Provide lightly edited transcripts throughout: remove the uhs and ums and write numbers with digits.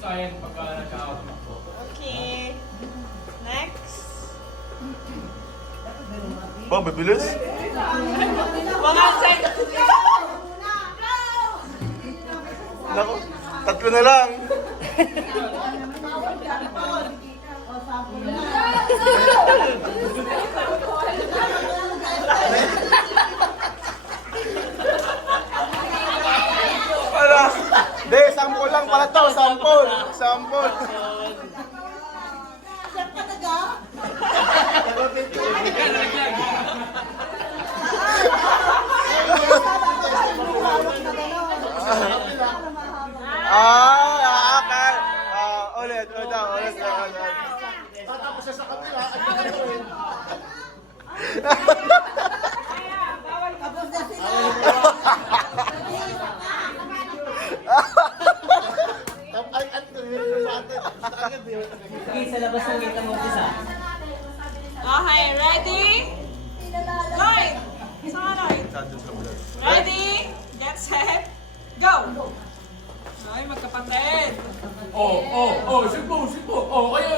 sign pagka nagkakatumakbo. Okay. Next. Ba, bibilis? Mga sign. Naku, tatlo na lang. Para, de, sample lang pala to, sample. Sample. Okay. Ulit. Tatapos siya sa kapila. Tapos na sila. Sige, sa labas ng kita mo isa. Okay, ready? Lloyd! Sama Lloyd. Ready? Get set. Go! Ay, magkapatid. Sigpo. Kayo,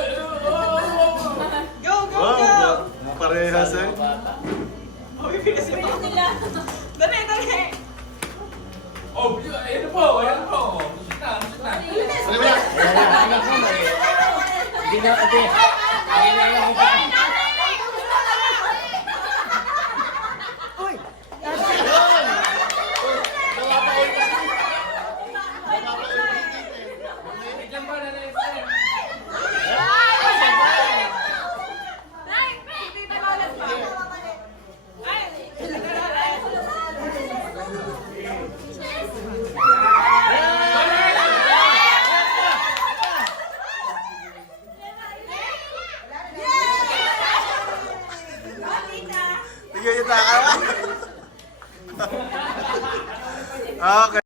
Go, go, go! Parehas eh. Bibilis Dali, dali. ayan po. Sit na. Hindi na, hindi. Ayun na yung kita. Wait lang ba, nanay? Sige, kita. Okay.